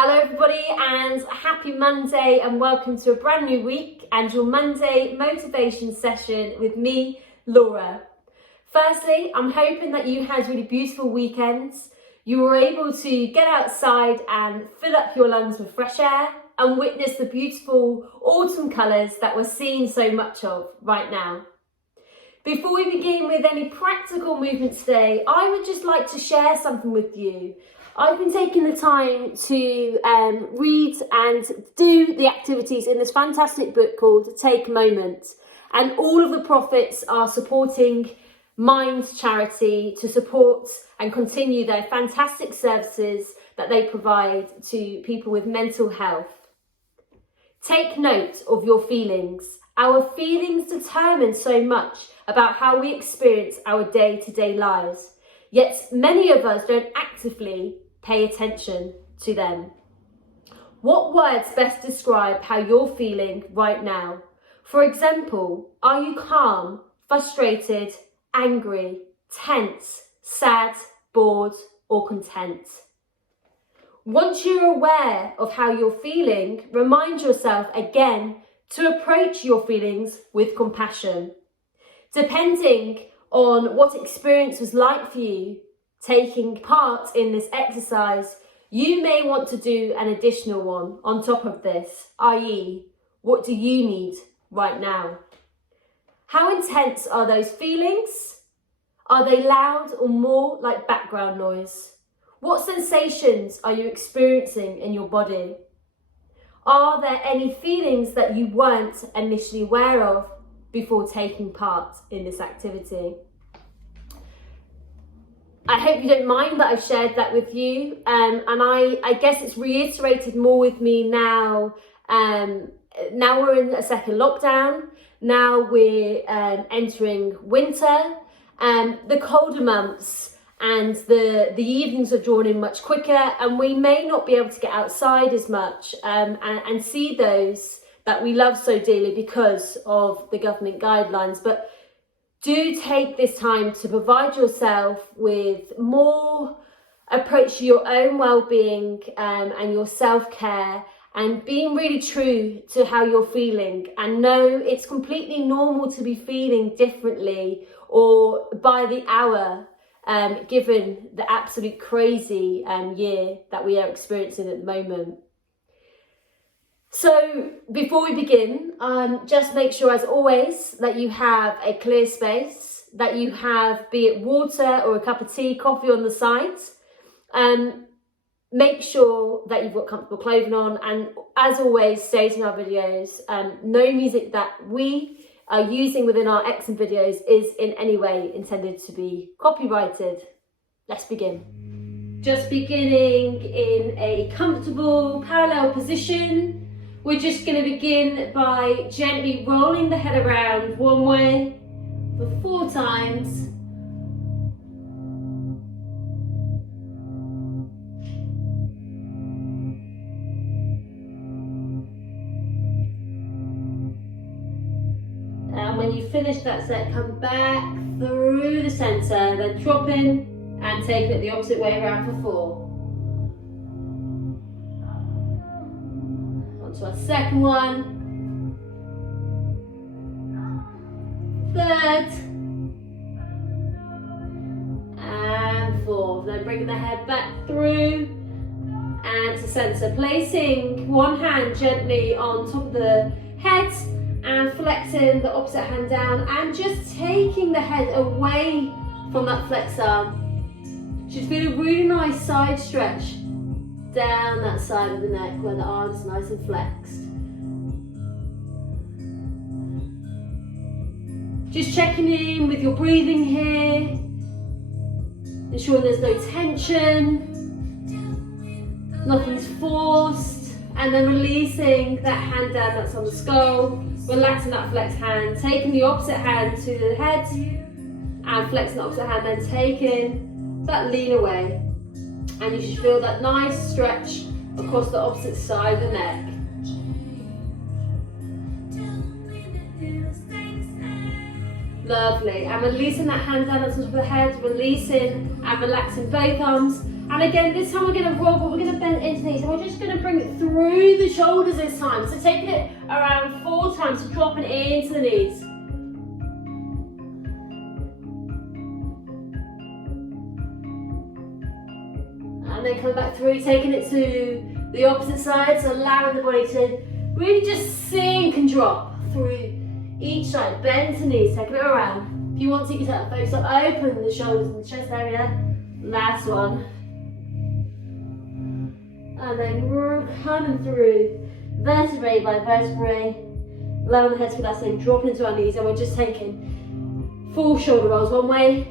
Hello everybody and happy Monday and welcome to a brand new week and your Monday motivation session with me, Laura. Firstly, I'm hoping that you had really beautiful weekends. You were able to get outside and fill up your lungs with fresh air and witness the beautiful autumn colours that we're seeing so much of right now. Before we begin with any practical movement today, I would just like to share something with you. I've been taking the time to read and do the activities in this fantastic book called Take a Moment. And all of the profits are supporting Mind Charity to support and continue their fantastic services that they provide to people with mental health. Take note of your feelings. Our feelings determine so much about how we experience our day-to-day lives. Yet many of us don't actively pay attention to them. What words best describe how you're feeling right now? For example, are you calm, frustrated, angry, tense, sad, bored, or content? Once you're aware of how you're feeling, remind yourself again to approach your feelings with compassion. Depending on what experience was like for you, taking part in this exercise, you may want to do an additional one on top of this, i.e., what do you need right now? How intense are those feelings? Are they loud or more like background noise? What sensations are you experiencing in your body? Are there any feelings that you weren't initially aware of before taking part in this activity? I hope you don't mind that I've shared that with you, and I guess it's reiterated more with me now. Now we're in a second lockdown, now we're entering winter, the colder months and the evenings are drawn in much quicker, and we may not be able to get outside as much and see those that we love so dearly because of the government guidelines. But do take this time to provide yourself with more approach to your own well-being and your self-care, and being really true to how you're feeling, and know it's completely normal to be feeling differently or by the hour, given the absolute crazy year that we are experiencing at the moment. So before we begin, just make sure, as always, that you have a clear space, that you have, be it water or a cup of tea, coffee on the side. Make sure that you've got comfortable clothing on, and as always, states in our videos, no music that we are using within our Exam videos is in any way intended to be copyrighted. Let's begin. Just beginning in a comfortable parallel position. We're just going to begin by gently rolling the head around one way for 4 times. And when you finish that set, come back through the centre, then drop in and take it the opposite way around for 4. To our second one, third, and fourth. Then bring the head back through and to centre, placing one hand gently on top of the head and flexing the opposite hand down, and just taking the head away from that flex arm. Should feel a really nice side stretch down that side of the neck where the arms are nice and flexed. Just checking in with your breathing here, ensuring there's no tension, nothing's forced, and then releasing that hand down that's on the skull, relaxing that flexed hand, taking the opposite hand to the head and flexing the opposite hand, then taking that lean away. And you should feel that nice stretch across the opposite side of the neck. Lovely. And releasing that hand down on top of the head, releasing and relaxing both arms And again, this time we're going to roll, but we're going to bend into knees. And we're just going to bring it through the shoulders this time. So taking it around 4 times, so dropping it into the knees. And then come back through, taking it to the opposite side. So allowing the body to really just sink and drop through each side. Bend to knees, taking it around. If you want to, you can focus up, open the shoulders and the chest area. Last one. And then coming through vertebrae by vertebrae, allowing the head to be that same, dropping into our knees, and we're just taking full shoulder rolls one way,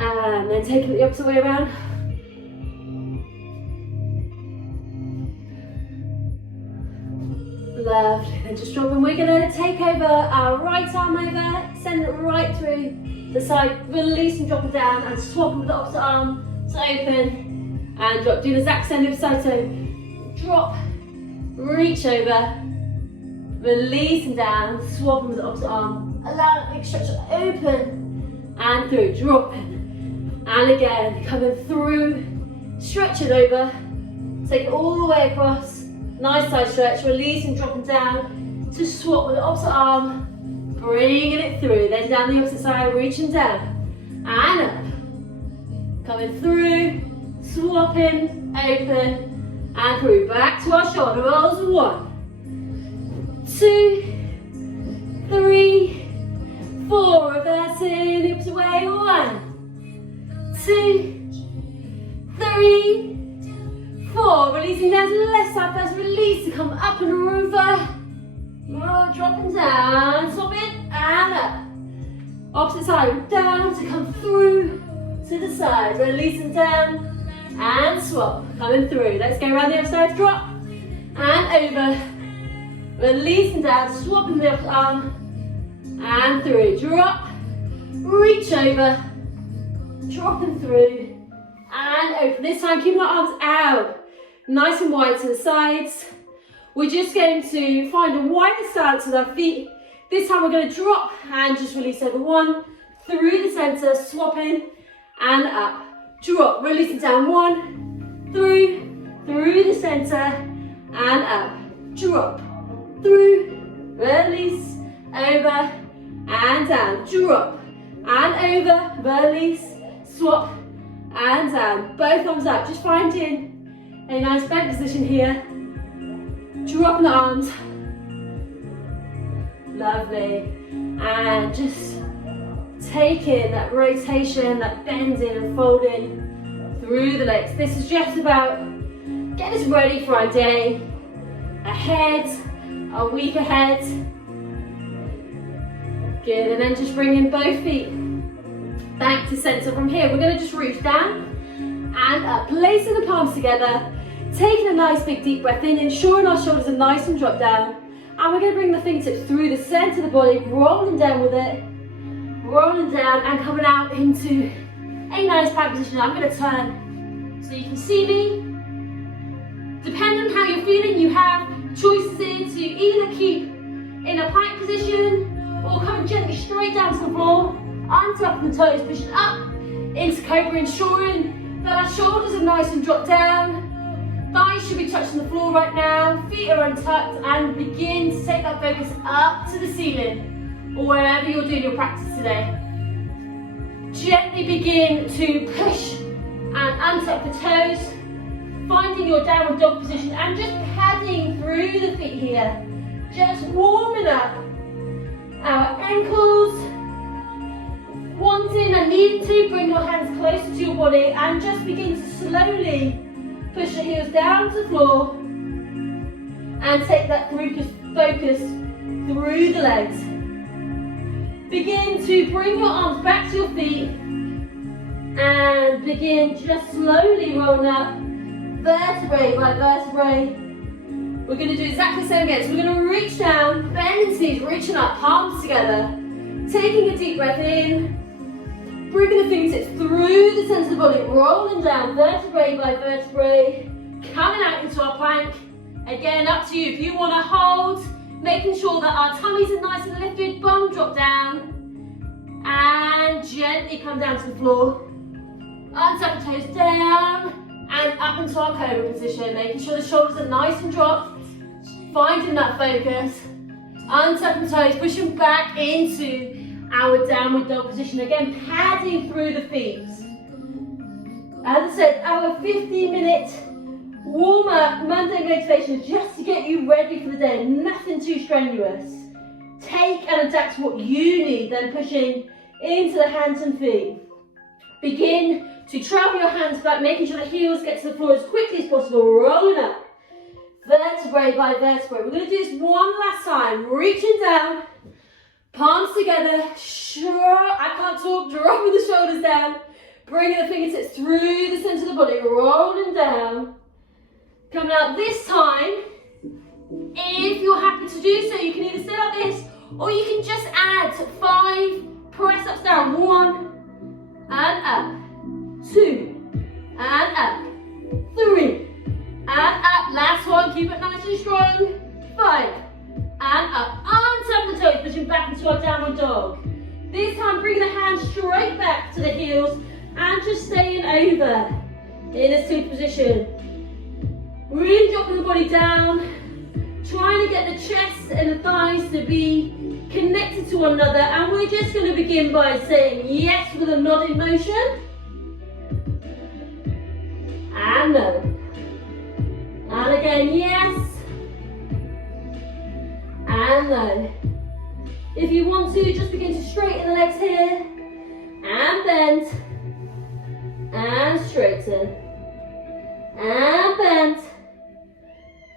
and then taking it the opposite way around. Lovely, then just dropping. We're going to take over our right arm over, send it right through the side, release and drop it down, and swap with the opposite arm. So open and drop. Do the exact same with side. So drop, reach over, release and down, swapping with the opposite arm. Allow a big stretch, open and through, dropping. And again, coming through, stretch it over, take it all the way across. Nice side stretch, release and dropping down to swap with the opposite arm, bringing it through. Then down the opposite side, reaching down and up. Coming through, swapping, open, and through. Back to our shoulder rolls. 1, 2, 3, 4. Reversing the opposite way. 1, 2, 3, 4. Releasing down to the left side first. Release to come up and over. Oh, dropping down, swap it, and up. Opposite side, down to come through. To the side, releasing down and swap, coming through. Let's go around the other side, drop and over, releasing down, swapping the other arm and through, drop, reach over, dropping through and open. This time keeping our arms out, nice and wide to the sides. We're just going to find a wider stance with our feet. This time we're going to drop and just release over 1, through the center, swapping, and up, drop, releasing down 1, through the center, and up, drop, through, release, over, and down, drop, and over, release, swap, and down, both arms up, just finding a nice bent position here, dropping the arms, lovely, and just taking that rotation, that bending and folding through the legs. This is just about getting us ready for our day ahead, our week ahead. Good, and then just bringing both feet back to center. From here, we're going to just reach down and up, placing the palms together, taking a nice big deep breath in, ensuring our shoulders are nice and drop down. And we're going to bring the fingertips through the center of the body, rolling down with it. Rolling down and coming out into a nice plank position. I'm going to turn so you can see me. Depending on how you're feeling, you have choices in to either keep in a plank position or come gently straight down to the floor, arms up and the toes, pushing up into cobra, ensuring that our shoulders are nice and drop down. Thighs should be touching the floor right now, feet are untucked, and begin to take that focus up to the ceiling, or wherever you're doing your practice today. Gently begin to push and untuck the toes, finding your downward dog position and just padding through the feet here. Just warming up our ankles, wanting and needing to bring your hands closer to your body and just begin to slowly push the heels down to the floor and take that focus through the legs. Begin to bring your arms back to your feet and begin just slowly rolling up vertebrae by vertebrae. We're going to do exactly the same again. So we're going to reach down, bend into knees, reaching up, palms together, taking a deep breath in, bringing the fingertips through the center of the body, rolling down vertebrae by vertebrae, coming out into our plank. Again, up to you. If you want to hold, making sure that our tummies are nice and lifted, bum drop down, and gently come down to the floor. Untuck the toes down and up into our cobra position, making sure the shoulders are nice and dropped, finding that focus. Untuck the toes, pushing back into our downward dog position. Again, padding through the feet. As I said, our 15-minute warm-up Monday motivation is just to get you ready for the day. Nothing too strenuous. Take and adapt to what you need, then pushing into the hands and feet. Begin to travel your hands back, making sure the heels get to the floor as quickly as possible, rolling up. Vertebrae by vertebrae. We're going to do this one last time. Reaching down, palms together, I can't talk, dropping the shoulders down, bringing the fingertips through the center of the body, rolling down. Coming out this time, if you're happy to do so, you can either stay like this, or you can just add 5 press ups down. 1, and up, 2, and up, 3, and up. Last one, keep it nice and strong. 5, and up. Untuck the toes, pushing back into our downward dog. This time, bring the hands straight back to the heels and just staying over in a seated position. Really dropping the body down, trying to get the chest and the thighs to be connected to one another, and we're just going to begin by saying yes with a nodding motion, and no, and again yes, and no. If you want to, just begin to straighten the legs here, and bend, and straighten, and bend,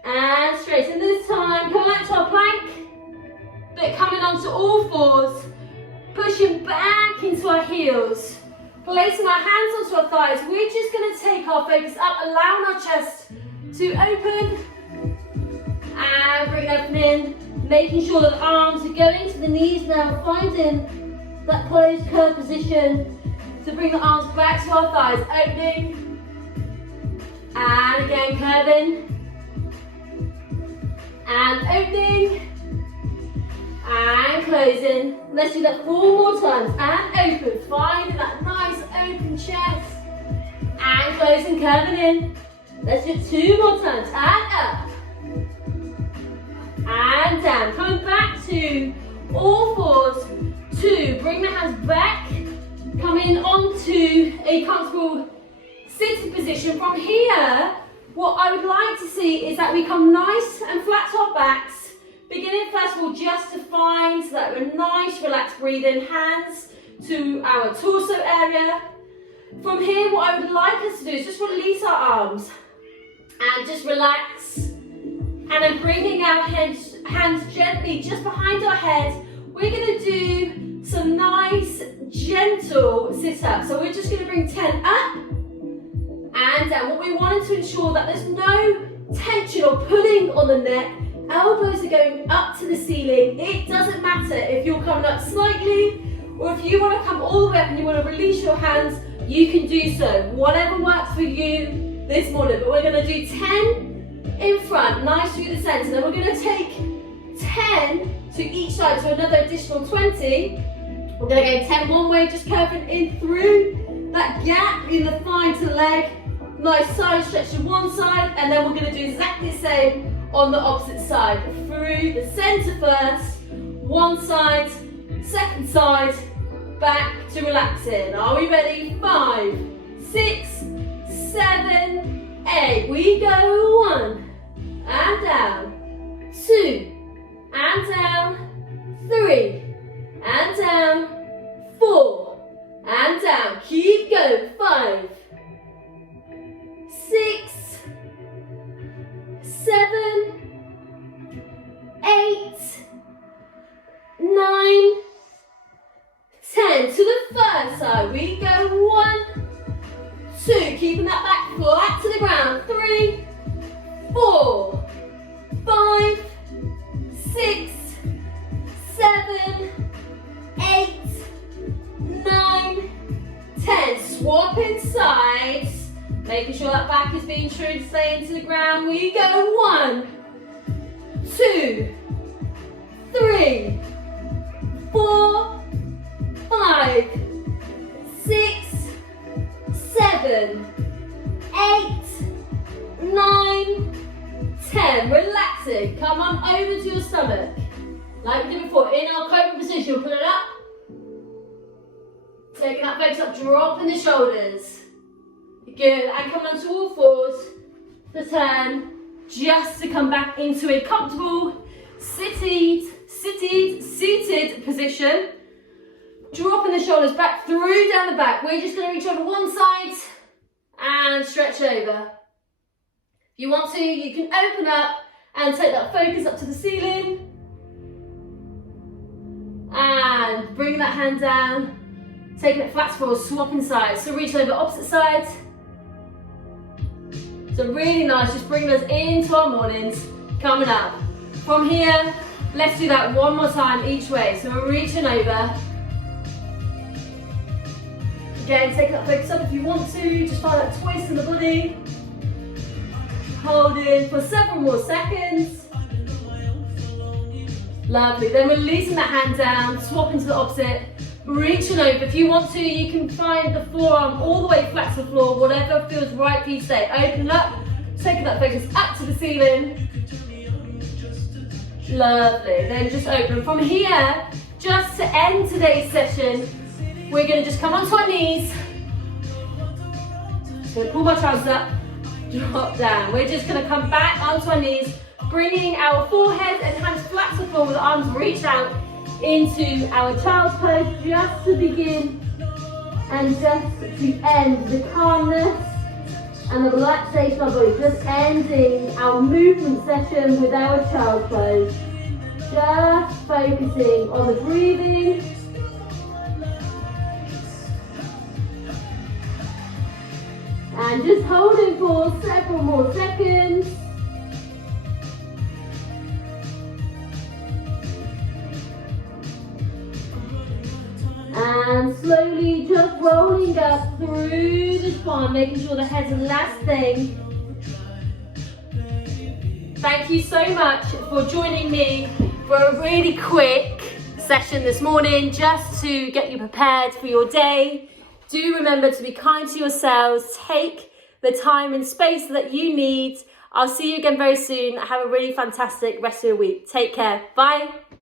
and straighten. This time, come back to our plank, but coming onto all fours, pushing back into our heels, placing our hands onto our thighs. We're just going to take our focus up, allowing our chest to open, and bring everything in, making sure that the arms are going to the knees now, finding that closed curve position to bring the arms back to our thighs, opening, and again curving, and opening, and closing. Let's do that 4 more times, and open, finding that nice open chest, and closing, curving in. Let's do it 2 more times, and up, and down. Coming back to all fours. 2, bring the hands back, coming onto a comfortable sitting position. From here, what I would like to see is that we come nice and flat to our backs, beginning first of all just to find that we're nice, relaxed breathing, hands to our torso area. From here, what I would like us to do is just release our arms and just relax, and then bringing our hands gently just behind our head. We're going to do some nice gentle sit-ups. So we're just going to bring 10 up and down. What we wanted to ensure that there's no tension or pulling on the neck. Elbows are going up to the ceiling. It doesn't matter if you're coming up slightly or if you want to come all the way up and you want to release your hands, you can do so. Whatever works for you this morning. But we're going to do 10 in front, nice through the centre. Then we're going to take 10 to each side, so another additional 20. We're going to go 10 one way, just curving in through that gap in the thigh to the leg. Nice side stretch to one side, and then we're going to do exactly the same on the opposite side. Through the centre first, one side, second side, back to relaxing. Are we ready? 5, 6, 7, 8. We go 1, and down, 2, and down, 3, and down, 4, and down. Keep going. 5, 6, 7, 8, 9, 10. To the first side, we go 1, 2, keeping that back flat to the ground. 3, 4, 5, 6, 7, 8, 9, 10. Swapping sides, making sure that back is being true to stay into the ground. We go 1, 2, 3, 4, 5, 6, 7, 7, 8, 9, 10. Relaxing. Come on over to your stomach. Like we did before, in our cobra position, pull it up. Taking that focus up, dropping the shoulders. Good, and come onto all fours. The turn, just to come back into a comfortable seated position. Dropping the shoulders back through down the back. We're just going to reach over one side and stretch over. If you want to, you can open up and take that focus up to the ceiling. And bring that hand down. Taking it flat forward, swapping sides. So reach over opposite sides. So really nice, just bringing us into our mornings. Coming up. From here, let's do that one more time each way. So we're reaching over. Again, taking that focus up if you want to. Just find that twist in the body. Holding for several more seconds. Lovely. Then releasing that hand down, swapping to the opposite. Reaching over. If you want to, you can find the forearm all the way flat to the floor, whatever feels right for you today. Open up, taking that focus up to the ceiling. Lovely. Then just open. From here, just to end today's session, we're going to just come onto our knees. So pull my trousers up, drop down. We're just going to come back onto our knees, bringing our forehead and hands flat to the floor with the arms reached out into our child's pose, just to begin and just to end the calmness and the relaxation of our body. Just ending our movement session with our child's pose. Just focusing on the breathing. And just holding for several more seconds. And slowly just rolling up through the spine, making sure the head's the last thing. Thank you so much for joining me for a really quick session this morning, just to get you prepared for your day. Do remember to be kind to yourselves. Take the time and space that you need. I'll see you again very soon. Have a really fantastic rest of your week. Take care. Bye.